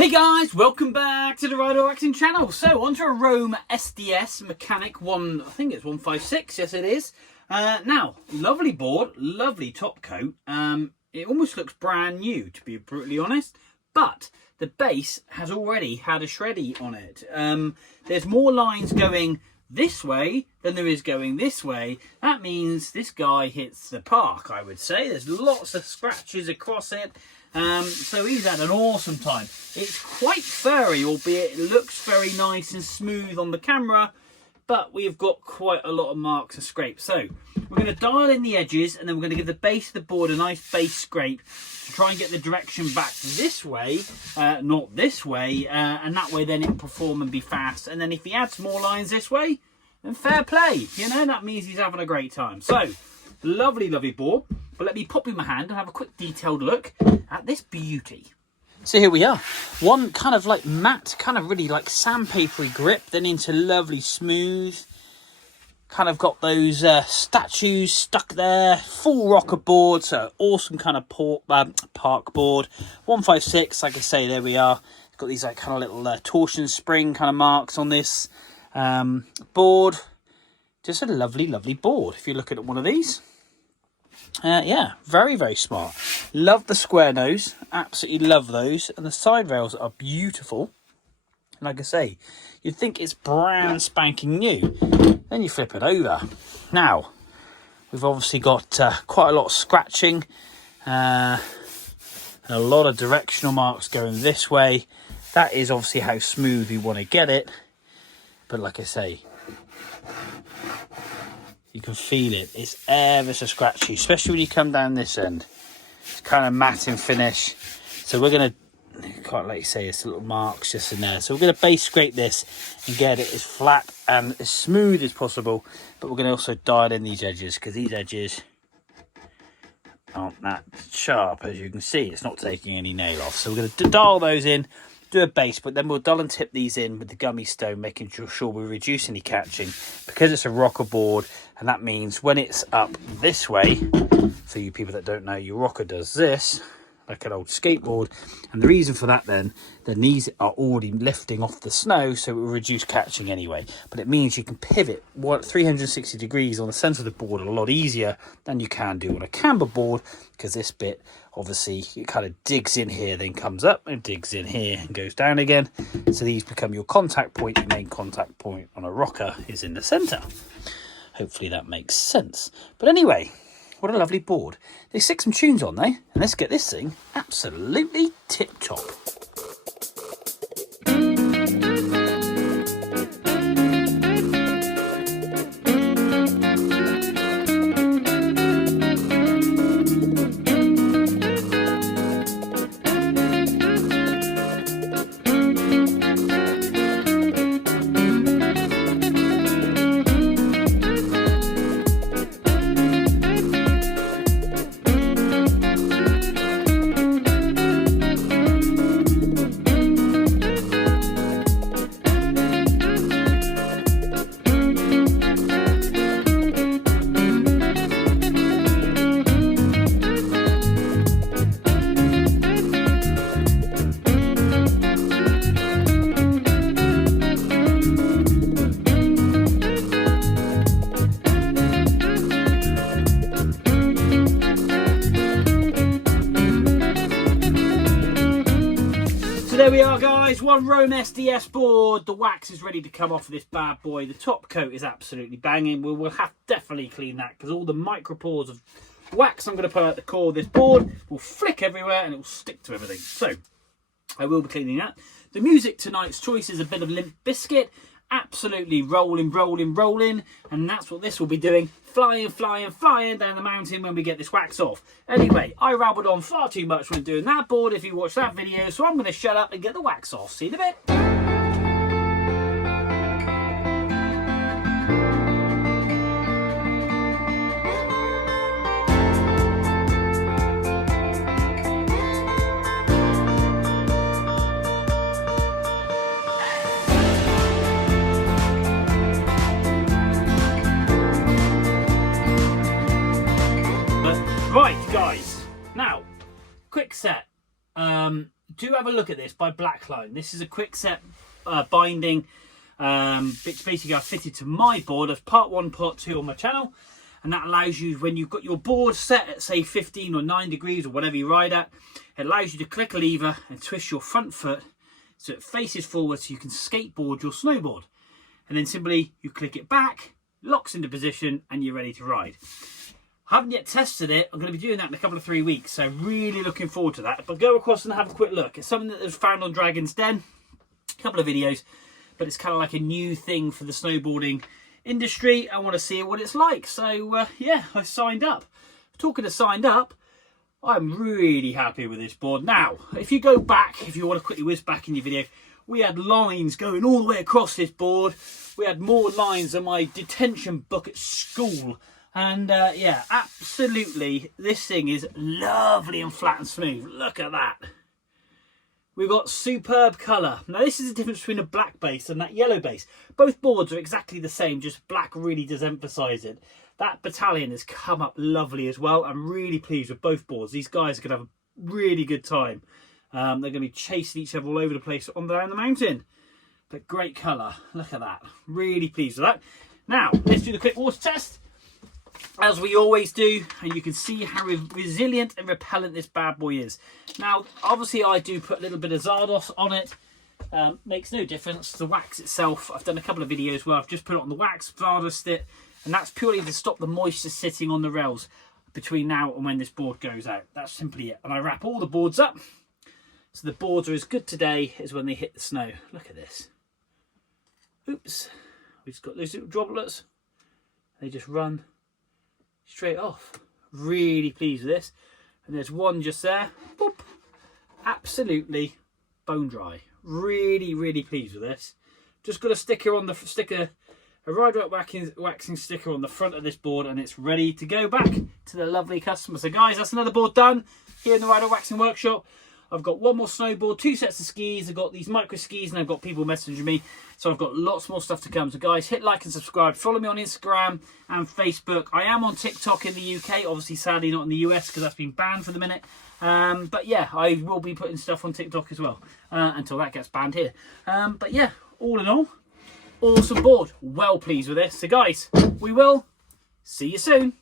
Hey guys, welcome back to the Rider Waxing channel. So onto a Rome SDS Mechanic 1, I think it's 156, yes it is. Now, lovely board, lovely top coat. It almost looks brand new, to be brutally honest, but the base has already had a shreddy on it. There's more lines going this way than there is going this way. That means this guy hits the park, I would say. There's lots of scratches across it. So he's had an awesome time. It's quite furry, albeit it looks very nice and smooth on the camera, but we've got quite a lot of marks and scrapes. So we're going to dial in the edges, and then we're going to give the base of the board a nice base scrape to try and get the direction back this way, not this way, and that way then it'll perform and be fast. And then if he adds more lines this way, then fair play, you know, that means he's having a great time. So lovely board. But let me pop in my hand and have a quick detailed look at this beauty. So here we are. One kind of like matte, kind of really like sandpapery grip, then into lovely smooth. Kind of got those statues stuck there. Full rocker board, so awesome kind of park board. 156, like I say, there we are. It's got these like kind of little torsion spring kind of marks on this board. Just a lovely board. If you look at one of these. Yeah, very smart. Love the square nose, absolutely love those, and the side rails are beautiful. And like I say, you'd think it's brand spanking new, then you flip it over. Now we've obviously got quite a lot of scratching, and a lot of directional marks going this way. That is obviously how smooth we want to get it, but like I say, you can feel it. It's ever so scratchy, especially when you come down this end. It's kind of matting finish. So we're going to, quite like you say, it's little marks just in there. So we're going to base scrape this and get it as flat and as smooth as possible. But we're going to also dial in these edges, because these edges aren't that sharp, as you can see. It's not taking any nail off. So we're going to dial those in, do a base, but then we'll dull and tip these in with the gummy stone, making sure we reduce any catching, because it's a rocker board. And that means when it's up this way, for you people that don't know, your rocker does this, like an old skateboard. And the reason for that then, the knees are already lifting off the snow, so it will reduce catching anyway. But it means you can pivot 360 degrees on the centre of the board a lot easier than you can do on a camber board, because this bit, obviously, it kind of digs in here, then comes up and digs in here and goes down again. So these become your contact point. Your main contact point on a rocker is in the centre. Hopefully that makes sense. But anyway, what a lovely board. They stick some tunes on there, and let's get this thing absolutely tip-top. There we are, guys, one Rome SDS board. The wax is ready to come off of this bad boy. The top coat is absolutely banging. We'll have to definitely clean that, because all the micropores of wax I'm going to put at the core of this board will flick everywhere and it will stick to everything. So I will be cleaning that. The music tonight's choice is a bit of Limp Bizkit. Absolutely rolling, and that's what this will be doing. Flying down the mountain when we get this wax off. Anyway, I rabbled on far too much when doing that board if you watched that video, so I'm going to shut up and get the wax off. See you in a bit. Right, guys. Now, quick set. Do have a look at this by Blackline. This is a quick set binding, which basically I fitted to my board as part 1, part 2 on my channel. And that allows you, when you've got your board set at say 15 or 9 degrees or whatever you ride at, it allows you to click a lever and twist your front foot so it faces forward so you can skateboard your snowboard. And then simply you click it back, locks into position, and you're ready to ride. I haven't yet tested it. I'm going to be doing that in a couple of 3 weeks, so really looking forward to that. But go across and have a quick look. It's something that was found on Dragon's Den, a couple of videos, but it's kind of like a new thing for the snowboarding industry. I want to see what it's like. So yeah, I signed up. Talking of signed up, I'm really happy with this board. Now, if you go back, if you want to quickly whiz back in your video, we had lines going all the way across this board. We had more lines than my detention book at school. And yeah, absolutely, this thing is lovely and flat and smooth. Look at that. We've got superb colour. Now this is the difference between a black base and that yellow base. Both boards are exactly the same, just black really does emphasise it. That battalion has come up lovely as well. I'm really pleased with both boards. These guys are going to have a really good time. They're going to be chasing each other all over the place on down the mountain. But great colour. Look at that. Really pleased with that. Now, let's do the quick water test. As we always do, and you can see how resilient and repellent this bad boy is. Now, obviously I do put a little bit of Zardos on it. Makes no difference. The wax itself, I've done a couple of videos where I've just put it on the wax, Zardosed it, and that's purely to stop the moisture sitting on the rails between now and when this board goes out. That's simply it. And I wrap all the boards up, so the boards are as good today as when they hit the snow. Look at this. Oops. We've just got those little droplets. They just run straight off. Really pleased with this. And there's one just there. Boop. Absolutely bone dry. Really, really pleased with this. Just got a sticker on the a Rider Up waxing sticker on the front of this board, and it's ready to go back to the lovely customer. So guys, that's another board done here in the Rider Up Waxing Workshop. I've got one more snowboard, 2 sets of skis. I've got these micro skis, and I've got people messaging me. So I've got lots more stuff to come. So guys, hit like and subscribe. Follow me on Instagram and Facebook. I am on TikTok in the UK. Obviously, sadly, not in the US because that's been banned for the minute. But yeah, I will be putting stuff on TikTok as well until that gets banned here. But yeah, all in all, awesome board. Well pleased with this. So guys, we will see you soon.